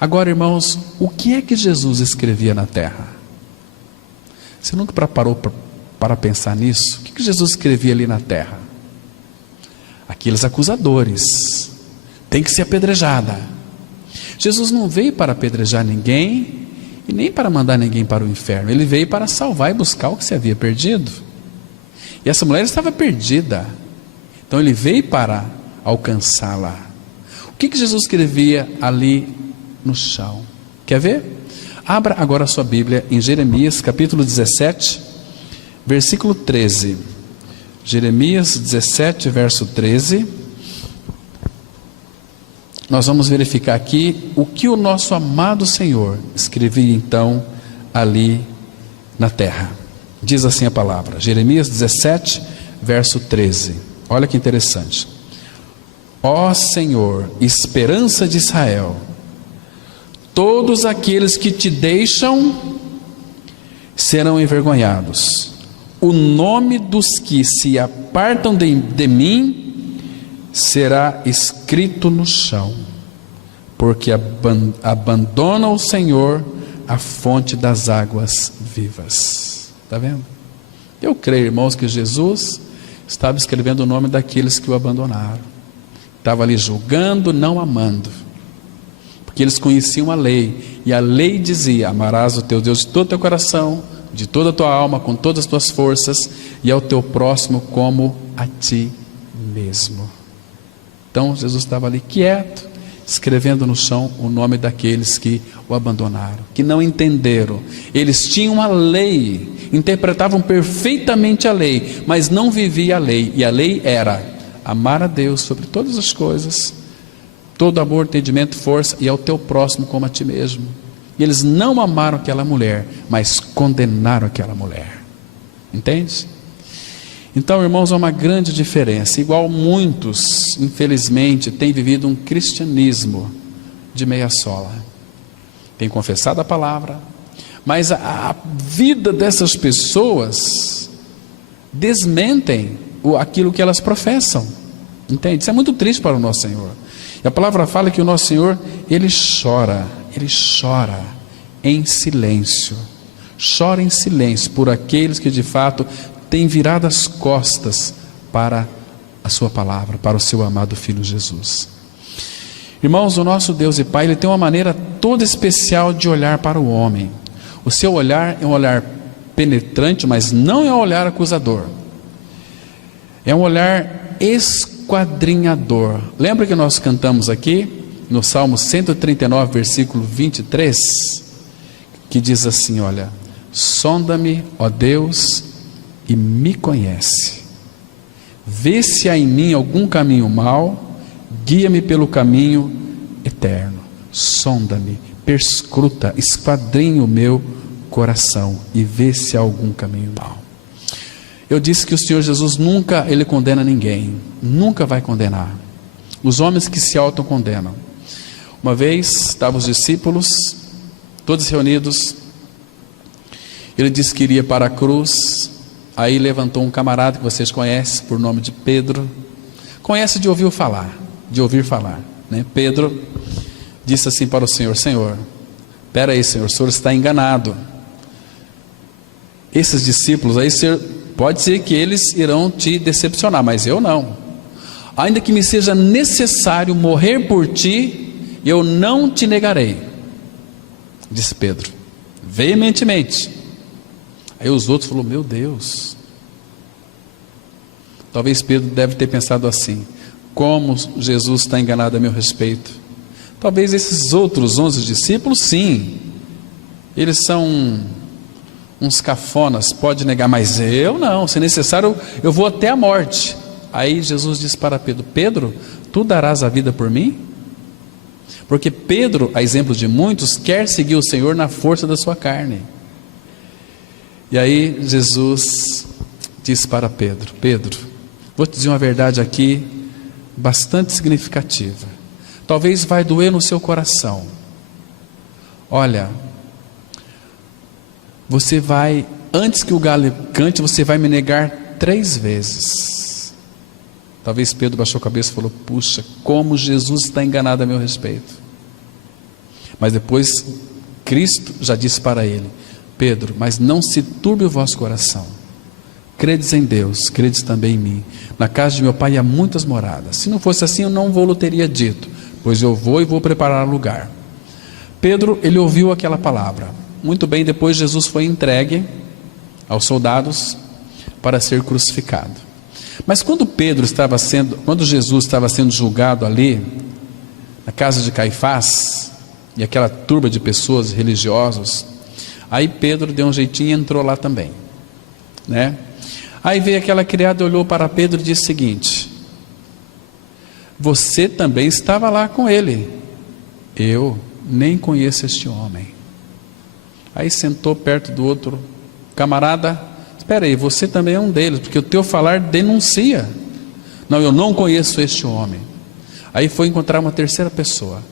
Agora, irmãos, o que é que Jesus escrevia na terra? Você nunca parou para pensar nisso? O que Jesus escrevia ali na terra? Aqueles acusadores, tem que ser apedrejada. Jesus não veio para apedrejar ninguém e nem para mandar ninguém para o inferno. Ele veio para salvar e buscar o que se havia perdido. E essa mulher estava perdida, então ele veio para alcançá-la. O que Jesus escrevia ali no chão? Quer ver? Abra agora a sua Bíblia em Jeremias capítulo 17, versículo 13. Jeremias 17, verso 13. Nós vamos verificar aqui o que o nosso amado Senhor escrevia então ali na terra. Diz assim a palavra, Jeremias 17, verso 13. Olha que interessante. Ó Senhor, esperança de Israel, todos aqueles que te deixam serão envergonhados. O nome dos que se apartam de mim será escrito no chão, porque abandona o Senhor a fonte das águas vivas. Está vendo? Eu creio, irmãos, que Jesus estava escrevendo o nome daqueles que o abandonaram. Estava ali julgando, não amando, porque eles conheciam a lei, e a lei dizia: amarás o teu Deus de todo o teu coração, de toda a tua alma, com todas as tuas forças, e ao teu próximo como a ti mesmo. Então Jesus estava ali quieto, escrevendo no chão o nome daqueles que o abandonaram, que não entenderam. Eles tinham a lei, interpretavam perfeitamente a lei, mas não viviam a lei, e a lei era amar a Deus sobre todas as coisas, todo amor, entendimento, força, e ao teu próximo como a ti mesmo. E eles não amaram aquela mulher, mas condenaram aquela mulher. Entende? Então, irmãos, há uma grande diferença. Igual muitos, infelizmente, têm vivido um cristianismo de meia sola. Têm confessado a palavra, mas a vida dessas pessoas desmentem aquilo que elas professam. Entende? Isso é muito triste para o nosso Senhor. E a palavra fala que o nosso Senhor, Ele chora em silêncio. Chora em silêncio por aqueles que de fato têm virado as costas para a sua palavra, para o seu amado Filho Jesus. Irmãos, o nosso Deus e Pai, Ele tem uma maneira toda especial de olhar para o homem. O seu olhar é um olhar penetrante, mas não é um olhar acusador. É um olhar esquadrinhador. Lembra que nós cantamos aqui, no Salmo 139, versículo 23, que diz assim, olha: sonda-me, ó Deus, e me conhece. Vê se há em mim algum caminho mau, guia-me pelo caminho eterno. Sonda-me, perscruta, esquadrinha o meu coração e vê se há algum caminho mau. Eu disse que o Senhor Jesus nunca, Ele condena ninguém, nunca vai condenar os homens que se autocondenam. Uma vez estavam os discípulos todos reunidos, Ele disse que iria para a cruz. Aí levantou um camarada que vocês conhecem por nome de Pedro. Conhece de ouvir falar, né? Pedro disse assim para o Senhor: Senhor, espera aí, Senhor, o Senhor está enganado. Esses discípulos aí, pode ser que eles irão te decepcionar, mas eu não. Ainda que me seja necessário morrer por ti, eu não te negarei, disse Pedro, veementemente. Aí os outros falaram: meu Deus. Talvez Pedro deve ter pensado assim: como Jesus está enganado a meu respeito. Talvez esses outros 11 discípulos, sim, eles são uns cafonas, pode negar, mas eu não, se necessário eu vou até a morte. Aí Jesus disse para Pedro: Pedro, tu darás a vida por mim? Porque Pedro, a exemplo de muitos, quer seguir o Senhor na força da sua carne. E aí Jesus disse para Pedro: Pedro, vou te dizer uma verdade aqui bastante significativa. Talvez vai doer no seu coração. Olha, você vai, antes que o galo cante, você vai me negar 3 vezes. Talvez Pedro baixou a cabeça e falou: puxa, como Jesus está enganado a meu respeito. Mas depois Cristo já disse para ele: Pedro, mas não se turbe o vosso coração. Credes em Deus, credes também em mim. Na casa de meu pai há muitas moradas. Se não fosse assim, eu não vou-lhe teria dito, pois eu vou e vou preparar lugar. Pedro, ele ouviu aquela palavra. Muito bem, depois Jesus foi entregue aos soldados para ser crucificado. Mas quando Jesus estava sendo julgado ali, na casa de Caifás, e aquela turba de pessoas religiosos, aí Pedro deu um jeitinho e entrou lá também, né? Aí veio aquela criada, olhou para Pedro e disse o seguinte: você também estava lá com ele. Eu nem conheço este homem. Aí sentou perto do outro camarada: espera aí, você também é um deles, porque o teu falar denuncia. Não, eu não conheço este homem. Aí foi encontrar uma terceira pessoa.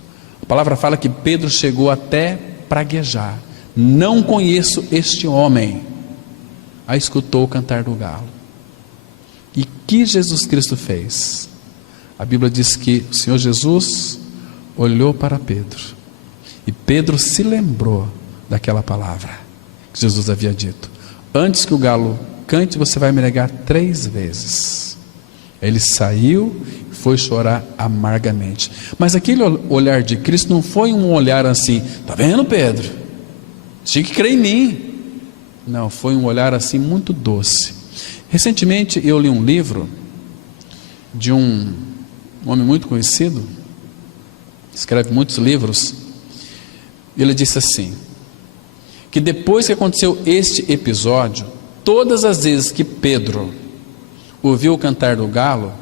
A palavra fala que Pedro chegou até praguejar: não conheço este homem. Aí escutou o cantar do galo. E que Jesus Cristo fez? A Bíblia diz que o Senhor Jesus olhou para Pedro, e Pedro se lembrou daquela palavra que Jesus havia dito: antes que o galo cante, você vai me negar 3 vezes. Ele saiu e foi chorar amargamente. Mas aquele olhar de Cristo não foi um olhar assim: tá vendo, Pedro? Tinha que crer em mim. Não, foi um olhar assim muito doce. Recentemente eu li um livro de um homem muito conhecido, escreve muitos livros. Ele disse assim, que depois que aconteceu este episódio, todas as vezes que Pedro ouviu o cantar do galo,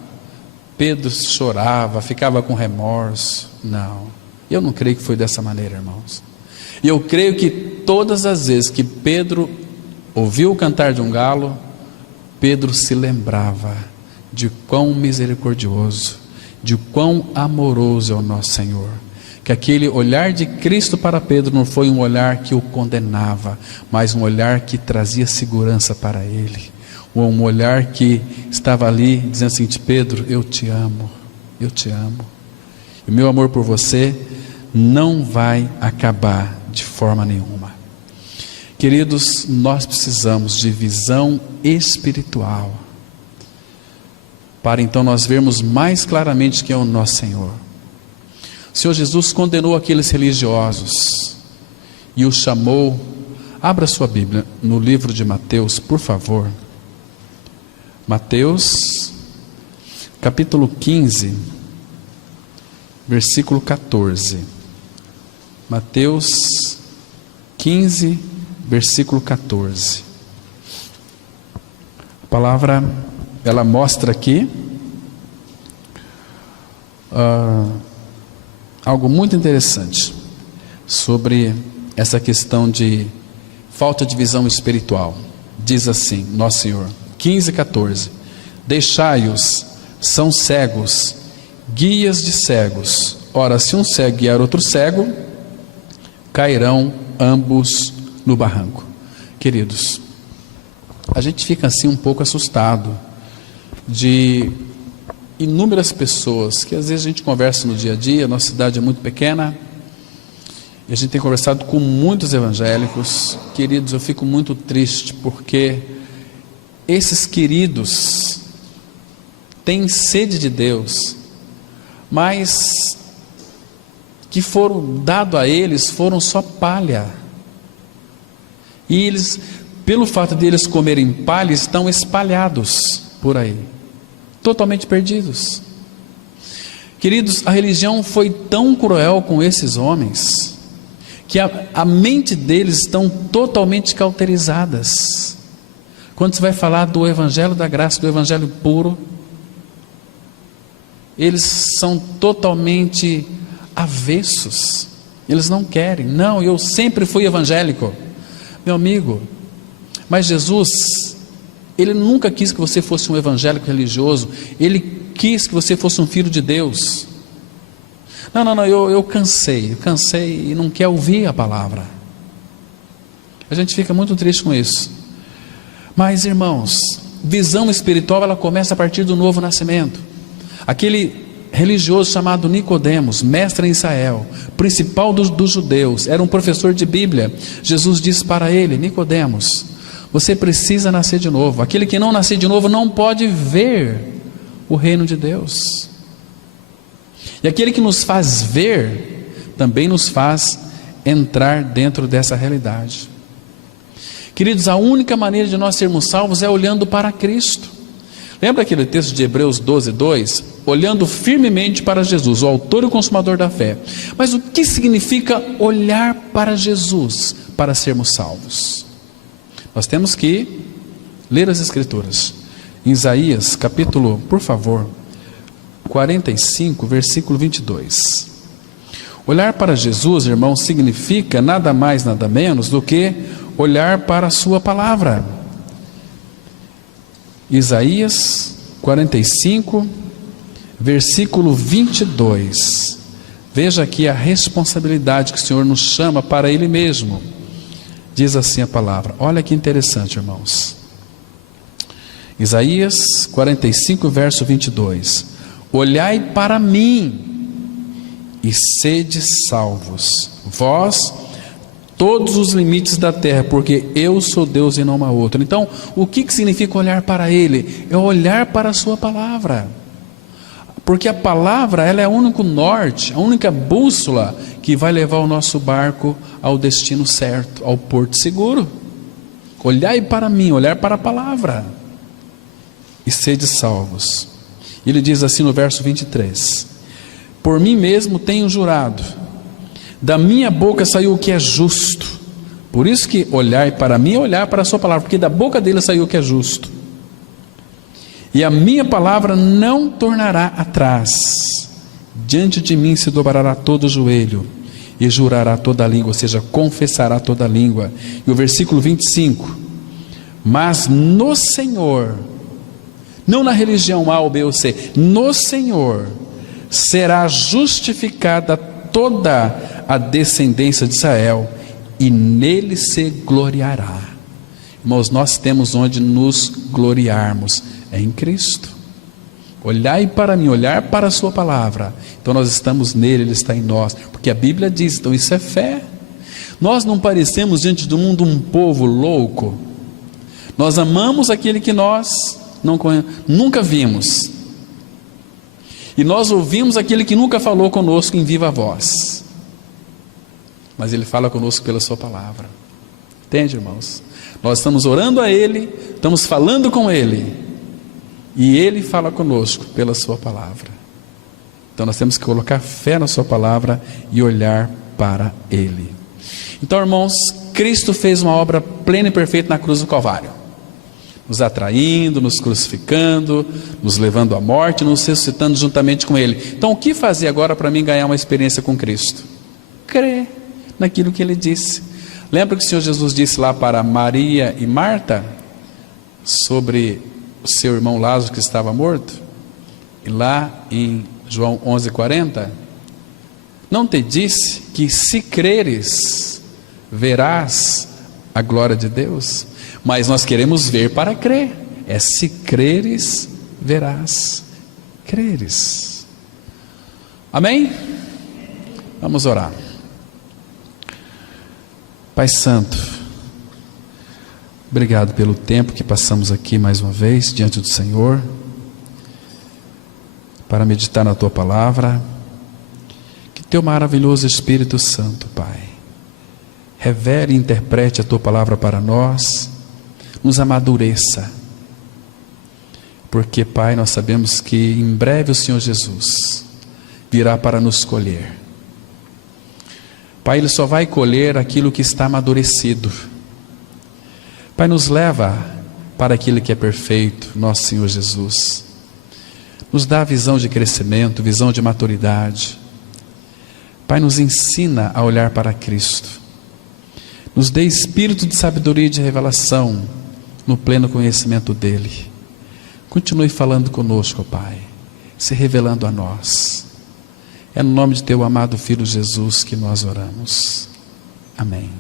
Pedro chorava, ficava com remorso. Não, eu não creio que foi dessa maneira, irmãos. E eu creio que todas as vezes que Pedro ouviu o cantar de um galo, Pedro se lembrava de quão misericordioso, de quão amoroso é o nosso Senhor. Que aquele olhar de Cristo para Pedro não foi um olhar que o condenava, mas um olhar que trazia segurança para ele. Um olhar que estava ali dizendo assim: Pedro, eu te amo, eu te amo. E o meu amor por você não vai acabar de forma nenhuma. Queridos, nós precisamos de visão espiritual, para então nós vermos mais claramente quem é o nosso Senhor. O Senhor Jesus condenou aqueles religiosos e os chamou. Abra sua Bíblia no livro de Mateus, por favor. Mateus, capítulo 15, versículo 14. Mateus 15, versículo 14. A palavra, ela mostra aqui algo muito interessante sobre essa questão de falta de visão espiritual. Diz assim, Nosso Senhor, 15, 14: deixai-os, são cegos, guias de cegos. Ora, se um cego guiar outro cego, cairão ambos no barranco. Queridos, a gente fica assim um pouco assustado de inúmeras pessoas que às vezes a gente conversa no dia a dia. Nossa cidade é muito pequena e a gente tem conversado com muitos evangélicos. Queridos, eu fico muito triste porque esses queridos têm sede de Deus, mas que foram dado a eles foram só palha, e eles, pelo fato de eles comerem palha, estão espalhados por aí, totalmente perdidos. Queridos, a religião foi tão cruel com esses homens que a mente deles estão totalmente cauterizadas. Quando você vai falar do evangelho da graça, do evangelho puro, eles são totalmente avessos. Eles não querem. Não, eu sempre fui evangélico. Meu amigo, mas Jesus, Ele nunca quis que você fosse um evangélico religioso. Ele quis que você fosse um filho de Deus. Não, eu cansei e não quer ouvir a palavra. A gente fica muito triste com isso. Mas, irmãos, visão espiritual, ela começa a partir do novo nascimento. Aquele religioso chamado Nicodemos, mestre em Israel, principal dos judeus, era um professor de Bíblia. Jesus disse para ele: Nicodemos, você precisa nascer de novo. Aquele que não nascer de novo não pode ver o reino de Deus. E aquele que nos faz ver, também nos faz entrar dentro dessa realidade. Queridos, a única maneira de nós sermos salvos é olhando para Cristo. Lembra aquele texto de Hebreus 12, 2? Olhando firmemente para Jesus, o autor e o consumador da fé. Mas o que significa olhar para Jesus para sermos salvos? Nós temos que ler as Escrituras. Em Isaías, capítulo, por favor, 45, versículo 22. Olhar para Jesus, irmão, significa nada mais, nada menos do que olhar para a sua palavra. Isaías 45, versículo 22. Veja aqui a responsabilidade que o Senhor nos chama para Ele mesmo. Diz assim a palavra. Olha que interessante, irmãos. Isaías 45, verso 22. Olhai para mim e sede salvos, vós, todos os limites da terra, porque eu sou Deus e não há outro. Então, o que significa olhar para Ele? É olhar para a sua palavra, porque a palavra, ela é o único norte, a única bússola que vai levar o nosso barco ao destino certo, ao porto seguro. Olhai para mim, olhar para a palavra e sede salvos. Ele diz assim no verso 23: por mim mesmo tenho jurado, da minha boca saiu o que é justo. Por isso que olhar para mim é olhar para a sua palavra, porque da boca dele saiu o que é justo. E a minha palavra não tornará atrás. Diante de mim se dobrará todo o joelho e jurará toda a língua, ou seja, confessará toda a língua. E o versículo 25: mas no Senhor, não na religião A ou B ou C, no Senhor será justificada toda a descendência de Israel, e nele se gloriará. Irmãos, nós temos onde nos gloriarmos, é em Cristo. Olhai para mim, olhar para a sua palavra. Então nós estamos nele, ele está em nós, porque a Bíblia diz, então isso é fé. Nós não parecemos diante do mundo um povo louco. Nós amamos aquele que nós nunca vimos. E nós ouvimos aquele que nunca falou conosco em viva voz, mas Ele fala conosco pela sua palavra. Entende, irmãos? Nós estamos orando a Ele, estamos falando com Ele, e Ele fala conosco pela sua palavra. Então nós temos que colocar fé na sua palavra e olhar para Ele. Então, irmãos, Cristo fez uma obra plena e perfeita na cruz do Calvário, nos atraindo, nos crucificando, nos levando à morte, nos ressuscitando juntamente com Ele. Então, o que fazer agora para mim ganhar uma experiência com Cristo? Crer naquilo que Ele disse. Lembra que o Senhor Jesus disse lá para Maria e Marta sobre o seu irmão Lázaro que estava morto? E lá em João 11:40, não te disse que se creres, verás a glória de Deus? Mas nós queremos ver para crer. É se creres, verás. Creres. Amém? Vamos orar. Pai Santo, obrigado pelo tempo que passamos aqui mais uma vez diante do Senhor, para meditar na Tua Palavra. Que Teu maravilhoso Espírito Santo, Pai, revele e interprete a Tua Palavra para nós, nos amadureça, porque, Pai, nós sabemos que em breve o Senhor Jesus virá para nos colher. Pai, Ele só vai colher aquilo que está amadurecido. Pai, nos leva para aquilo que é perfeito, nosso Senhor Jesus. Nos dá visão de crescimento, visão de maturidade. Pai, nos ensina a olhar para Cristo. Nos dê espírito de sabedoria e de revelação, no pleno conhecimento dEle. Continue falando conosco, Pai, se revelando a nós. É no nome de Teu amado Filho Jesus que nós oramos. Amém.